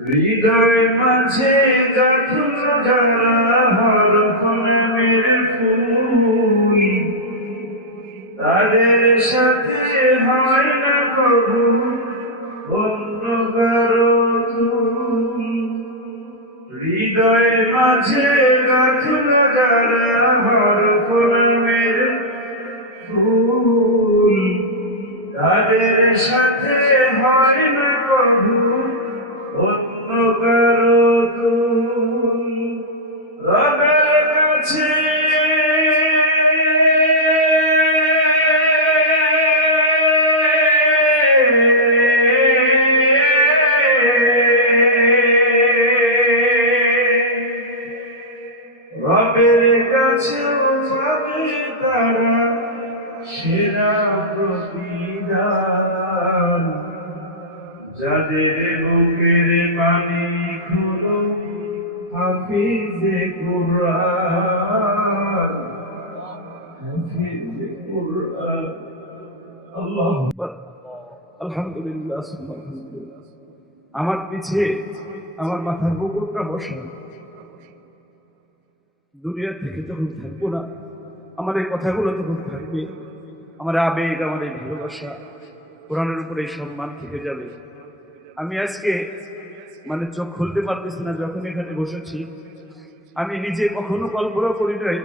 হৃদয় মাঝে গাঁথুন যারা হরফ নামের ফুল, তাদের সাথে হয় না কবু অন্য কারো তুল। হৃদয় মাঝে গাঁথুন যারা হরফ নামের ফুল, তাদের সাথে হয় না কবু অন্য কারো তুল। রবের কাছে রবের কাছে পাবে তারা সেরা প্রতিদান, যাদের বুকের পানি হলো হাফিজে কুরআন, হাফিজে কুরআন। আল্লাহু আকবার, আলহামদুলিল্লাহ, সুবহানাল্লাহ। আমার পিছে আমার মাথার বুকুরটা বসা, দুনিয়া থেকে যখন থাকবো না আমার এই কথাগুলো তখন থাকবে, আমার আবেগ, আমার এই ভালোবাসা, কোরআনের উপরে এই সম্মান থেকে যাবে। আমি আজকে চোখ খুলতে পারতেছি না। যখন এখানে বসেছি আমি নিজে কখনো কল্পনা করি নাই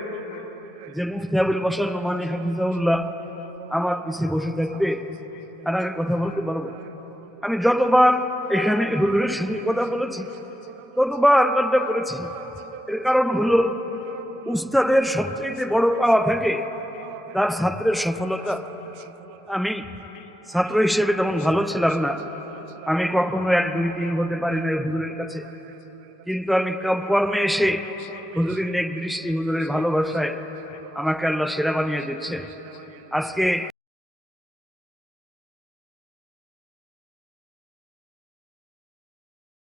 যে মুফতি আবুল বাশার নোমানী হাফিজাহুল্লাহ আমার পিছে বসে থাকবে আর আমি কথা বলতে পারবো। আমি যতবার এখানে হুজুরের সঙ্গে কথা বলেছি ততবার কান্না করেছি। এর কারণ হলো উস্তাদের সবচেয়ে বড় পাওয়া থাকে তার ছাত্রের সফলতা। আমি ছাত্র হিসেবে তেমন ভালো ছিলাম না, আমি কখনো 1, 2, 3 হতে পারি না হুজুরের কাছে, কিন্তু আমি কর্মে এসে হুজুরের নেক দৃষ্টি, হুজুরের ভালোবাসায় আমাকে আল্লাহ সেরা বানিয়ে দিচ্ছেন। আজকে